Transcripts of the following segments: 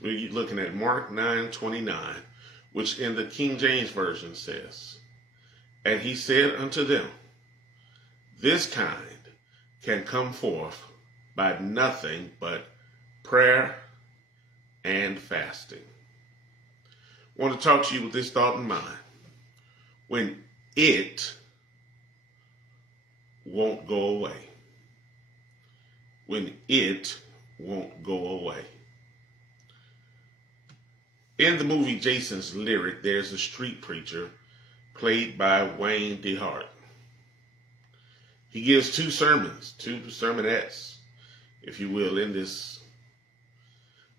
We're looking at Mark 9:29, which in the King James Version says, "And he said unto them, This kind can come forth by nothing but prayer and fasting." I want to talk to you with this thought in mind. When it won't go away. When it won't go away. In the movie Jason's Lyric, there's a street preacher played by Wayne DeHart. He gives two sermonettes, if you will, in this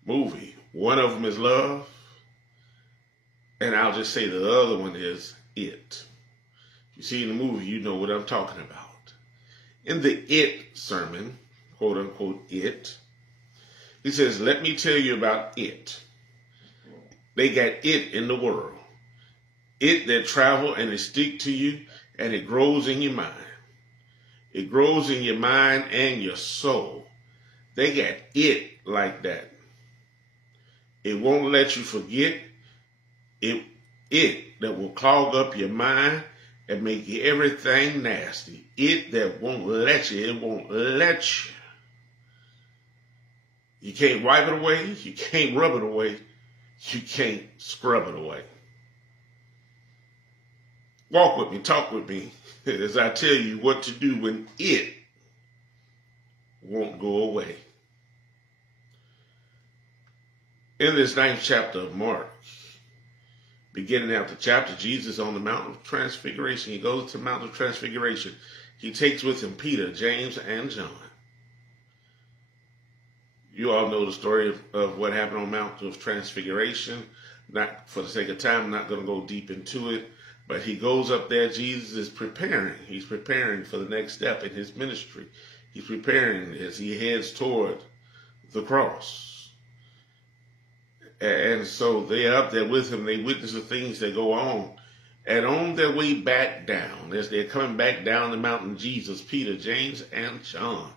movie. One of them is love, and I'll just say the other one is it. You see in the movie, you know what I'm talking about. In the it sermon, quote unquote it, he says, "Let me tell you about it. They got it in the world. It that travel and it stick to you and it grows in your mind. It grows in your mind and your soul. They got it like that. It won't let you forget. It that will clog up your mind and make everything nasty. It that won't let you. It won't let you. You can't wipe it away. You can't rub it away. You can't scrub it away." Walk with me, talk with me, as I tell you what to do when it won't go away. In this 9th chapter of Mark, beginning out the chapter, Jesus on the Mount of Transfiguration. He goes to the Mount of Transfiguration. He takes with him Peter, James, and John. You all know the story of what happened on Mount of Transfiguration. Not for the sake of time, I'm not going to go deep into it. But he goes up there. Jesus is preparing. He's preparing for the next step in his ministry. He's preparing as he heads toward the cross. And so they're up there with him. They witness the things that go on. And on their way back down, as they're coming back down the mountain, Jesus, Peter, James, and John,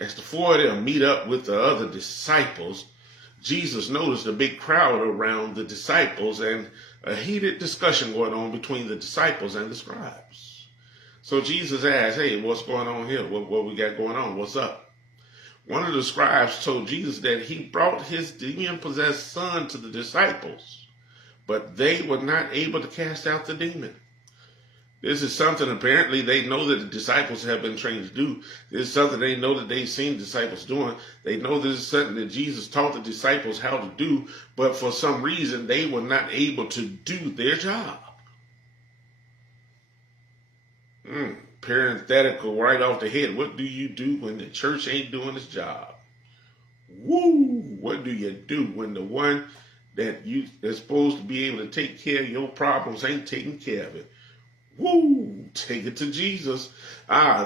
as the four of them meet up with the other disciples, Jesus noticed a big crowd around the disciples and a heated discussion going on between the disciples and the scribes. So Jesus asked, "Hey, what's going on here? What we got going on? What's up?" One of the scribes told Jesus that he brought his demon-possessed son to the disciples, but they were not able to cast out the demon. This is something apparently they know that the disciples have been trained to do. This is something they know that they've seen disciples doing. They know this is something that Jesus taught the disciples how to do, but for some reason they were not able to do their job. Parenthetical right off the head. What do you do when the church ain't doing its job? Woo! What do you do when the one that you is supposed to be able to take care of your problems ain't taking care of it? Woo! Take it to Jesus.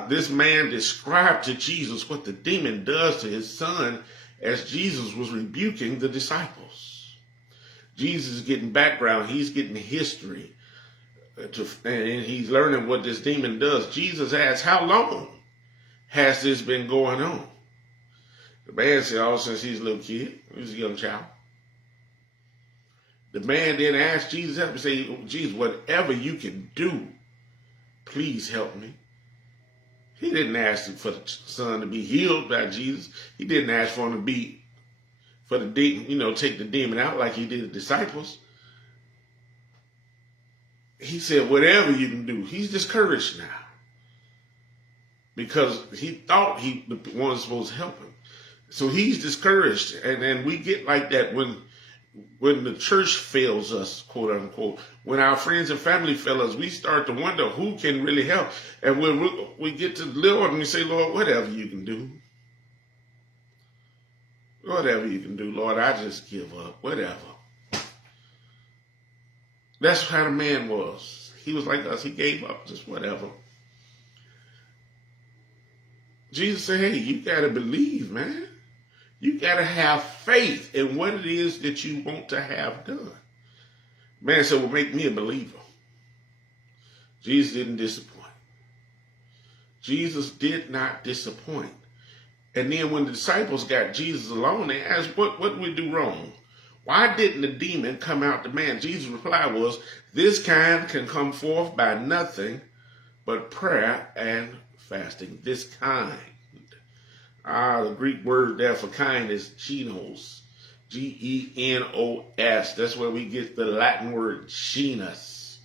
This man described to Jesus what the demon does to his son as Jesus was rebuking the disciples. Jesus is getting background. He's getting history. And he's learning what this demon does. Jesus asks, "How long has this been going on?" The man said, "Oh, since he's a little kid. He was a young child." The man then asked Jesus help and say, "Jesus, whatever you can do, please help me." He didn't ask for the son to be healed by Jesus. He didn't ask for him to take the demon out like he did the disciples. He said, "Whatever you can do." He's discouraged now because he thought the one was supposed to help him. So he's discouraged. And then we get like that when the church fails us, quote unquote, when our friends and family fail us, we start to wonder who can really help. And when we get to the Lord and we say, "Lord, whatever you can do. Whatever you can do, Lord, I just give up. Whatever." That's how the man was. He was like us. He gave up, just whatever. Jesus said, "Hey, you got to believe, man. You got to have faith in what it is that you want to have done." Man said, "Well, make me a believer." Jesus didn't disappoint. Jesus did not disappoint. And then when the disciples got Jesus alone, they asked, what did we do wrong? Why didn't the demon come out the man? Jesus' reply was, this kind can come forth by nothing but prayer and fasting. This kind. The Greek word there for kind is genos. Genos. That's where we get the Latin word genus.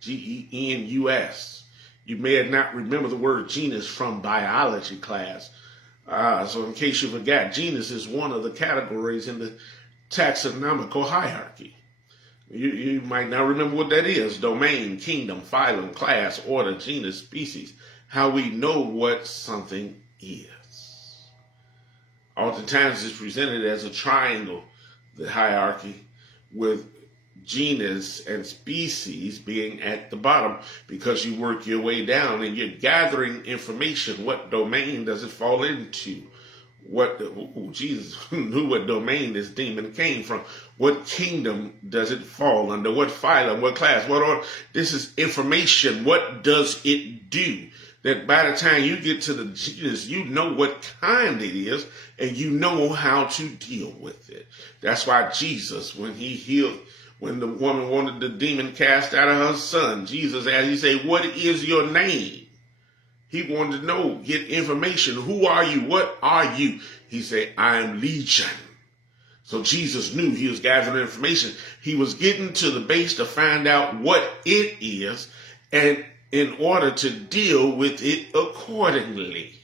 Genus. You may not remember the word genus from biology class. So in case you forgot, genus is one of the categories in the taxonomical hierarchy. You might not remember what that is. Domain, kingdom, phylum, class, order, genus, species. How we know what something is. Oftentimes it's presented as a triangle, the hierarchy, with genus and species being at the bottom, because you work your way down and you're gathering information. What domain does it fall into? Jesus knew what domain this demon came from. What kingdom does it fall under? What phylum? What class? What order? This is information. What does it do? That by the time you get to the genus, you know what kind it is and you know how to deal with it. That's why Jesus, when the woman wanted the demon cast out of her son, Jesus asked, he said, what is your name? He wanted to know, get information. Who are you? What are you? He said, I am Legion. So Jesus knew he was gathering information. He was getting to the base to find out what it is, and in order to deal with it accordingly.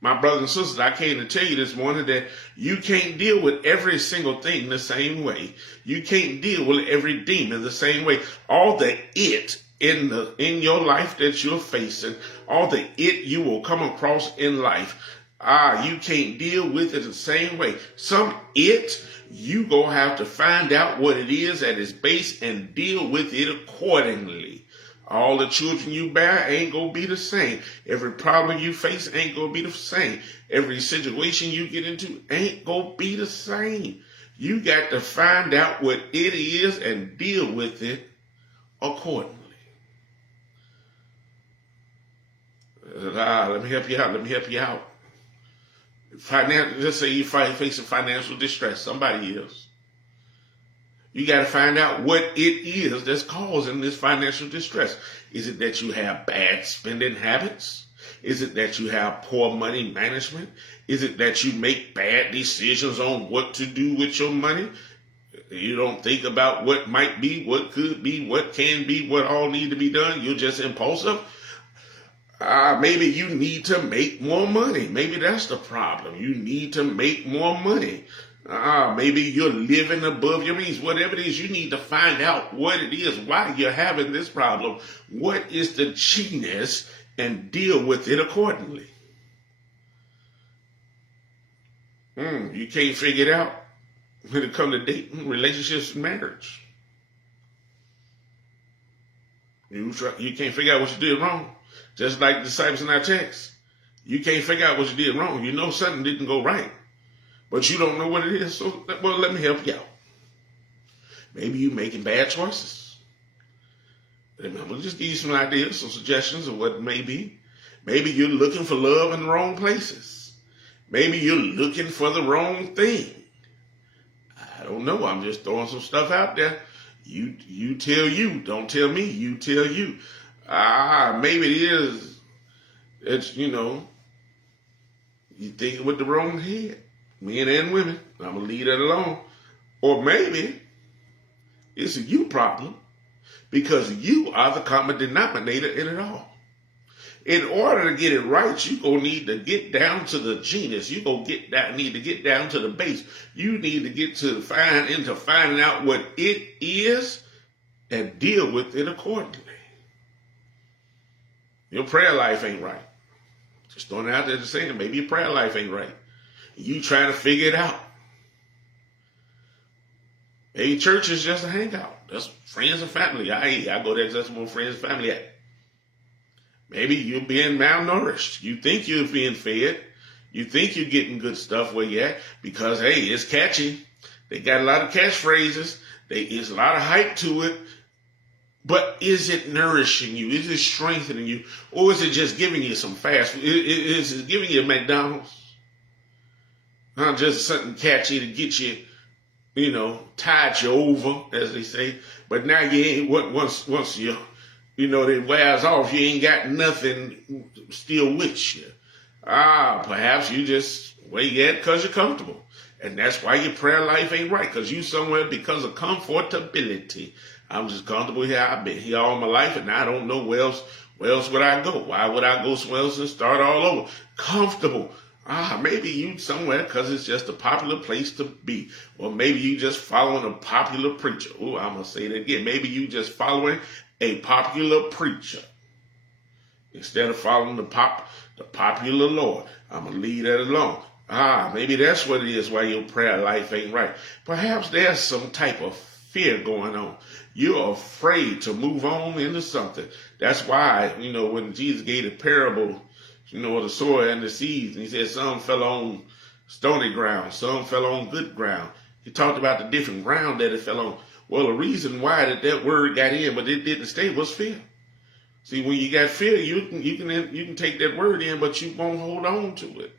My brothers and sisters, I came to tell you this morning that you can't deal with every single thing the same way. You can't deal with every demon the same way. All the it in your life that you're facing, all the it you will come across in life, you can't deal with it the same way. Some it, you gonna have to find out what it is at its base and deal with it accordingly. All the children you bear ain't gonna be the same. Every problem you face ain't gonna be the same. Every situation you get into ain't gonna be the same. You got to find out what it is and deal with it accordingly. Let me help you out. Let's say you're facing financial distress. Somebody is. You got to find out what it is that's causing this financial distress. Is it that you have bad spending habits? Is it that you have poor money management? Is it that you make bad decisions on what to do with your money? You don't think about what might be, what could be, what can be, what all need to be done. You're just impulsive. Maybe you need to make more money. Maybe that's the problem. You need to make more money. Maybe you're living above your means. Whatever it is, you need to find out what it is, why you're having this problem. What is the genus, and deal with it accordingly. You can't figure it out when it comes to dating, relationships, and marriage. You can't figure out what you did wrong. Just like the disciples in our text. You can't figure out what you did wrong. You know something didn't go right, but you don't know what it is. So, well, let me help you out. Maybe you're making bad choices. We'll just give you some ideas, some suggestions of what it may be. Maybe you're looking for love in the wrong places. Maybe you're looking for the wrong thing. I don't know. I'm just throwing some stuff out there. You tell you. Don't tell me. You tell you. Maybe it is. It's, you thinking with the wrong head. Men and women. I'm going to leave that alone. Or maybe it's a you problem, because you are the common denominator in it all. In order to get it right, you're going to need to get down to the genus. You're going to need to get down to the base. You need to get to finding out what it is and deal with it accordingly. Your prayer life ain't right. Just throwing it out there to saying, maybe your prayer life ain't right. You trying to figure it out. Maybe church is just a hangout. That's friends and family. I go there just more friends and family at. Maybe you're being malnourished. You think you're being fed. You think you're getting good stuff where you're at because, hey, it's catchy. They got a lot of catchphrases. There's a lot of hype to it. But is it nourishing you? Is it strengthening you? Or is it just giving you some fast food? Is it giving you McDonald's? Not just something catchy to get you, tide you over, as they say. But now you ain't, once you, it wears off, you ain't got nothing still with you. Perhaps you just where you at because you're comfortable. And that's why your prayer life ain't right, because you somewhere because of comfortability. I'm just comfortable here. I've been here all my life, and I don't know where else would I go. Why would I go somewhere else and start all over? Comfortable. Maybe you somewhere because it's just a popular place to be. Or maybe you just following a popular preacher. Oh, I'm going to say that again. Maybe you just following a popular preacher instead of following the popular Lord. I'm going to leave that alone. Maybe that's what it is why your prayer life ain't right. Perhaps there's some type of fear going on. You're afraid to move on into something. That's why, when Jesus gave the parable, the sower and the seeds, and he said some fell on stony ground, some fell on good ground. He talked about the different ground that it fell on. Well, the reason why that word got in, but it didn't stay, was fear. See, when you got fear, you can take that word in, but you won't hold on to it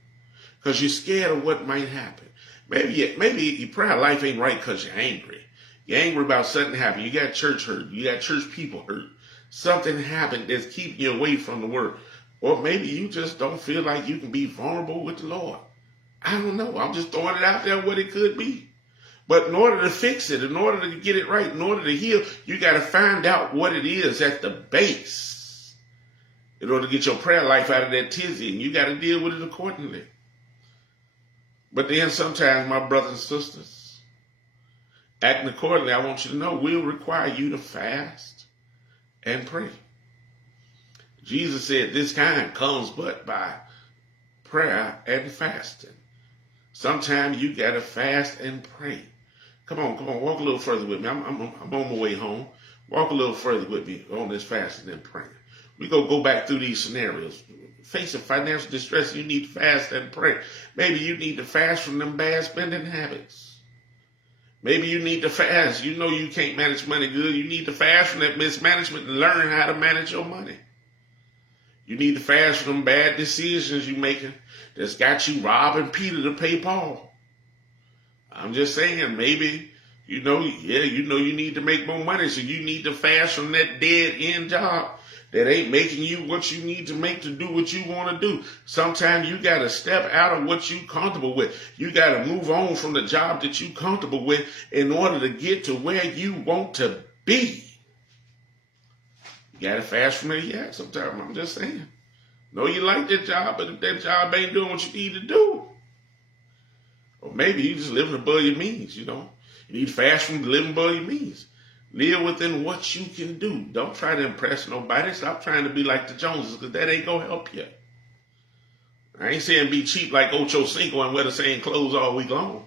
because you're scared of what might happen. Maybe your prayer life ain't right because you're angry. You're angry about something happened. You got church hurt. You got church people hurt. Something happened that's keeping you away from the word. Or maybe you just don't feel like you can be vulnerable with the Lord. I don't know. I'm just throwing it out there what it could be. But in order to fix it, in order to get it right, in order to heal, you got to find out what it is at the base in order to get your prayer life out of that tizzy. And you got to deal with it accordingly. But then sometimes, my brothers and sisters, acting accordingly, I want you to know, will require you to fast and pray. Jesus said this kind comes but by prayer and fasting. Sometimes you got to fast and pray. Come on, walk a little further with me. I'm on my way home. Walk a little further with me on this fasting and praying. We go back through these scenarios. Facing financial distress, you need to fast and pray. Maybe you need to fast from them bad spending habits. Maybe you need to fast. You know you can't manage money good. You need to fast from that mismanagement and learn how to manage your money. You need to fast from them bad decisions you're making that's got you robbing Peter to pay Paul. I'm just saying, maybe, you need to make more money, so you need to fast from that dead-end job that ain't making you what you need to make to do what you want to do. Sometimes you got to step out of what you're comfortable with. You got to move on from the job that you're comfortable with in order to get to where you want to be. You got to fast from it. Yeah, sometimes I'm just saying. No, you like that job, but if that job ain't doing what you need to do, or maybe you just living above your means, You need to fast from living above your means. Live within what you can do. Don't try to impress nobody. Stop trying to be like the Joneses, because that ain't going to help you. I ain't saying be cheap like Ocho Cinco and wear the same clothes all week long,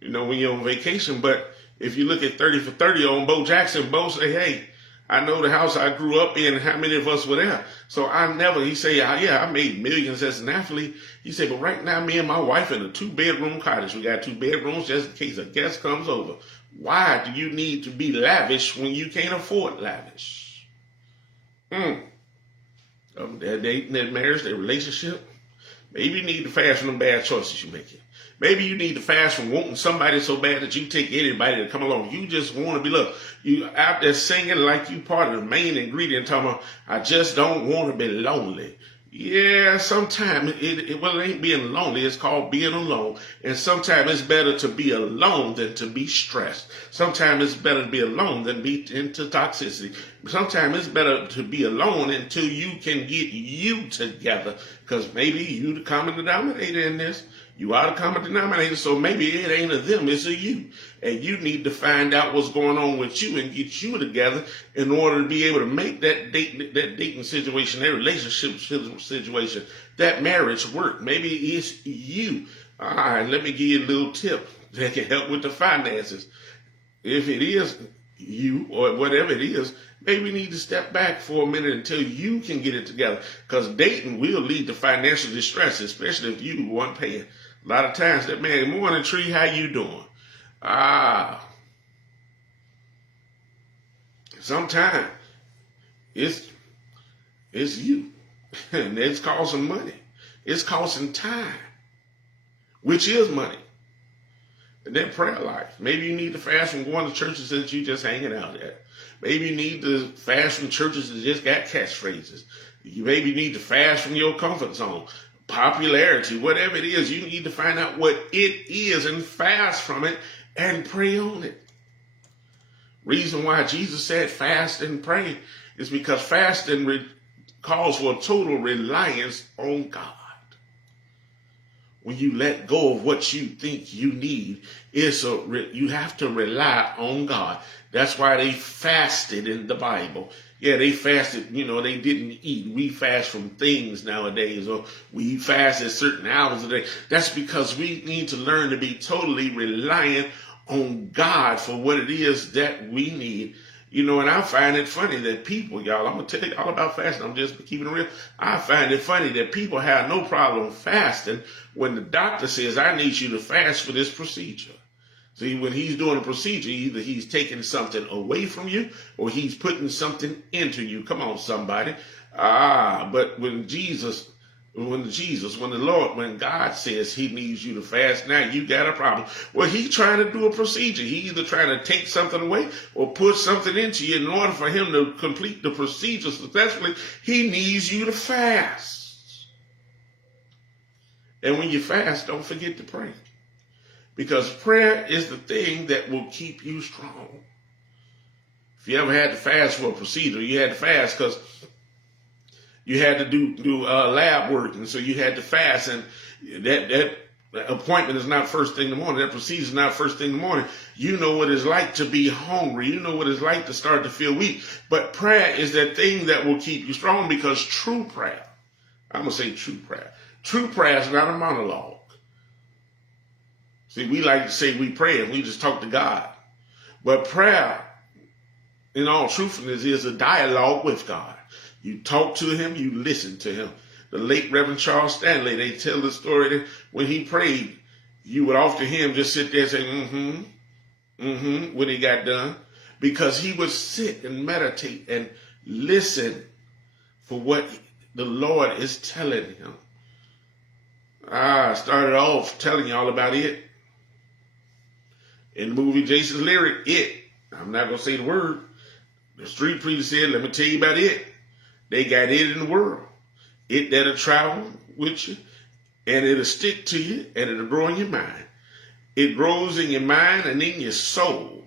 when you're on vacation. But if you look at 30 for 30 on Bo Jackson, Bo say, hey, I know the house I grew up in and how many of us were there. So he say, yeah, I made millions as an athlete. He said, but right now, me and my wife in a 2-bedroom cottage. We got 2 bedrooms just in case a guest comes over. Why do you need to be lavish when you can't afford lavish? Their dating, their marriage, their relationship. Maybe you need to fast from them bad choices you're making. Maybe you need to fast from wanting somebody so bad that you take anybody to come along. You just want to be loved. You out there singing like you part of the main ingredient, talking about, I just don't want to be lonely. Yeah, sometimes it ain't being lonely. It's called being alone. And sometimes it's better to be alone than to be stressed. Sometimes it's better to be alone than be into toxicity. Sometimes it's better to be alone until you can get you together. Because maybe you the common denominator in this. You are the common denominator, so maybe it ain't a them, it's a you. And you need to find out what's going on with you and get you together in order to be able to make that dating situation, that relationship situation, that marriage work. Maybe it's you. All right, let me give you a little tip that can help with the finances. If it is you or whatever it is, maybe we need to step back for a minute until you can get it together. Because dating will lead to financial distress, especially if you the one paying. A lot of times that man, morning tree, how you doing? Sometimes it's you. And it's costing money. It's costing time, which is money. And then prayer life. Maybe you need to fast from going to churches that you just hanging out at. Maybe you need to fast from churches that just got catchphrases. You maybe need to fast from your comfort zone, popularity, whatever it is. You need to find out what it is and fast from it and pray on it. Reason why Jesus said fast and pray is because fasting calls for a total reliance on God. When you let go of what you think you need, you have to rely on God. That's why they fasted in the Bible. Yeah, they fasted, they didn't eat. We fast from things nowadays, or we fast at certain hours a day. That's because we need to learn to be totally reliant on God for what it is that we need. And I find it funny that people, y'all, I'm going to tell you all about fasting. I'm just keeping it real. I find it funny that people have no problem fasting when the doctor says, I need you to fast for this procedure. See, when he's doing a procedure, either he's taking something away from you or he's putting something into you. Come on, somebody. But when God says he needs you to fast, now you got a problem. Well, he's trying to do a procedure. He's either trying to take something away or put something into you. In order for him to complete the procedure successfully, he needs you to fast. And when you fast, don't forget to pray. Because prayer is the thing that will keep you strong. If you ever had to fast for a procedure, you had to fast because you had to do lab work, and so you had to fast, and that appointment is not first thing in the morning. That procedure is not first thing in the morning. You know what it's like to be hungry. You know what it's like to start to feel weak. But prayer is that thing that will keep you strong, because true prayer, I'm going to say true prayer is not a monologue. See, we like to say we pray and we just talk to God. But prayer, in all truthfulness, is a dialogue with God. You talk to him, you listen to him. The late Reverend Charles Stanley, they tell the story that when he prayed, you would often hear him just sit there and say, when he got done. Because he would sit and meditate and listen for what the Lord is telling him. I started off telling y'all about it. In the movie Jason's Lyric, It. I'm not going to say the word. The street preacher said, let me tell you about it. They got it in the world. It that'll travel with you, and it'll stick to you, and it'll grow in your mind. It grows in your mind and in your soul.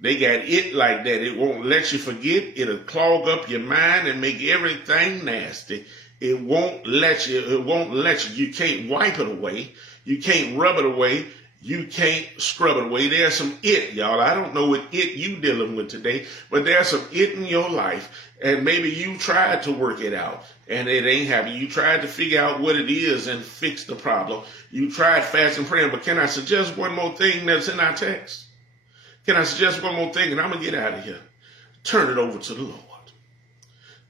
They got it like that. It won't let you forget. It'll clog up your mind and make everything nasty. It won't let you. You can't wipe it away. You can't rub it away. You can't scrub it away. There's some it, y'all. I don't know what it you dealing with today, but there's some it in your life. And maybe you tried to work it out and it ain't happening. You tried to figure out what it is and fix the problem. You tried fasting and praying, but can I suggest one more thing that's in our text? Can I suggest one more thing? And I'm going to get out of here. Turn it over to the Lord.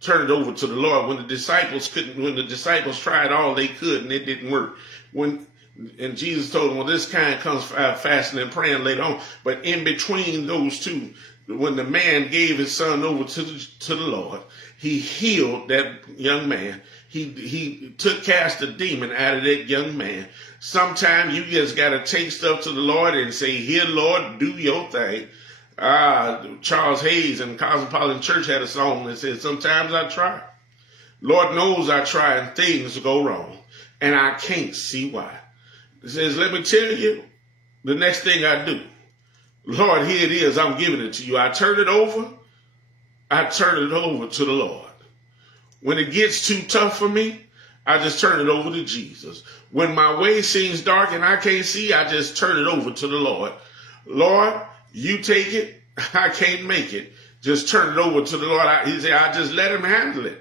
Turn it over to the Lord. When the disciples tried all they could and it didn't work. And Jesus told them, well, this kind comes fasting and praying later on. But in between those two, when the man gave his son over to the Lord, he healed that young man. He cast a demon out of that young man. Sometimes you just got to take stuff to the Lord and say, here, Lord, do your thing. Charles Hayes and Cosmopolitan Church had a song that said, sometimes I try. Lord knows I try and things go wrong. And I can't see why. It says, let me tell you the next thing I do. Lord, here it is. I'm giving it to you. I turn it over to the Lord. When it gets too tough for me, I just turn it over to Jesus. When my way seems dark and I can't see, I just turn it over to the Lord. Lord, you take it. I can't make it. Just turn it over to the Lord. He said, I just let him handle it.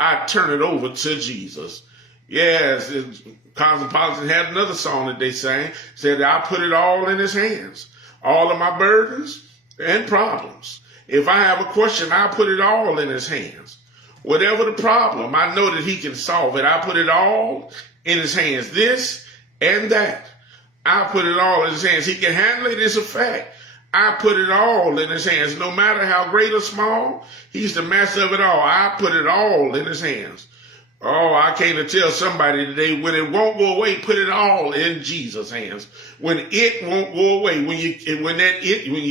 I turn it over to Jesus. Yes, Cosmopolitan had another song that they sang. Said, I put it all in his hands. All of my burdens and problems. If I have a question, I put it all in his hands. Whatever the problem, I know that he can solve it. I put it all in his hands. This and that. I put it all in his hands. He can handle it. It's a fact. I put it all in his hands. No matter how great or small, he's the master of it all. I put it all in his hands. Oh, I came to tell somebody today, when it won't go away, put it all in Jesus' hands. When it won't go away, when you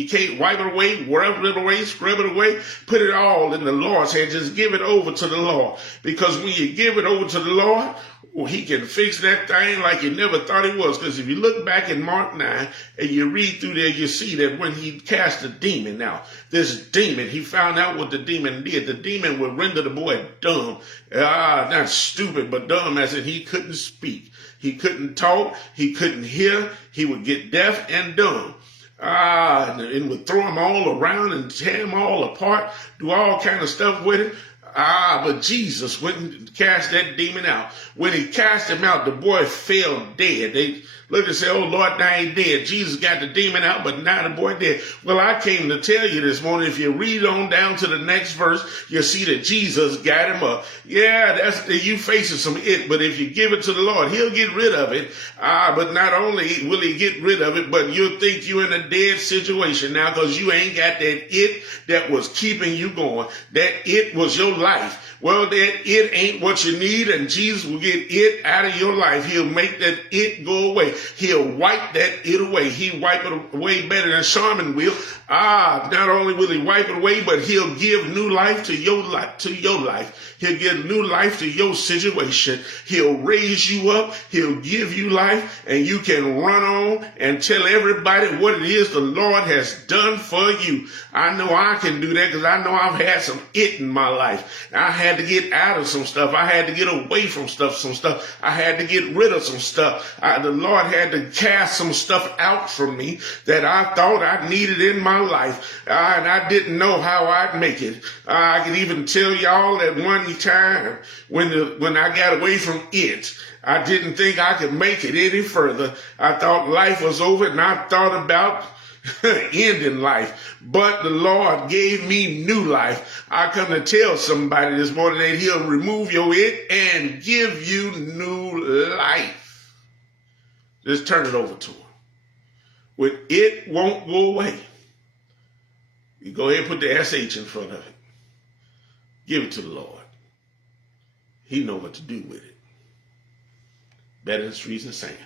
can't wipe it away, rub it away, scrub it away, put it all in the Lord's hands. Just give it over to the Lord. Because when you give it over to the Lord, well, he can fix that thing like you never thought he was. Because if you look back in Mark 9 and you read through there, you see that when he cast a demon out, this demon, he found out what the demon did. The demon would render the boy dumb. Not stupid, but dumb, as in he couldn't speak. He couldn't talk. He couldn't hear. He would get deaf and dumb. And would throw him all around and tear him all apart, do all kind of stuff with him. But Jesus went and cast that demon out. When he cast him out, the boy fell dead. They looked and said, oh, Lord, now he's dead. Jesus got the demon out, but now the boy dead. Well, I came to tell you this morning, if you read on down to the next verse, you'll see that Jesus got him up. Yeah, you facing some it, but if you give it to the Lord, he'll get rid of it. But not only will he get rid of it, but you'll think you're in a dead situation now because you ain't got that it that was keeping you going. That it was your life. Well, that it ain't what you need, and Jesus will get it out of your life. He'll make that it go away. He'll wipe that it away. He'll wipe it away better than Charmin will. Not only will he wipe it away, but he'll give new life to your life. He'll give new life to your situation. He'll raise you up. He'll give you life, and you can run on and tell everybody what it is the Lord has done for you. I know I can do that because I know I've had some it in my life. I had to get out of some stuff. I had to get away from some stuff. I had to get rid of some stuff. The Lord had to cast some stuff out from me that I thought I needed in my life. And I didn't know how I'd make it. I can even tell y'all that one time when I got away from it, I didn't think I could make it any further. I thought life was over, and I thought about ending life. But the Lord gave me new life. I come to tell somebody this morning that he'll remove your it and give you new life. Just turn it over to him. When it won't go away, you go ahead and put the SH in front of it. Give it to the Lord. He knows what to do with it. Better than streets and sand.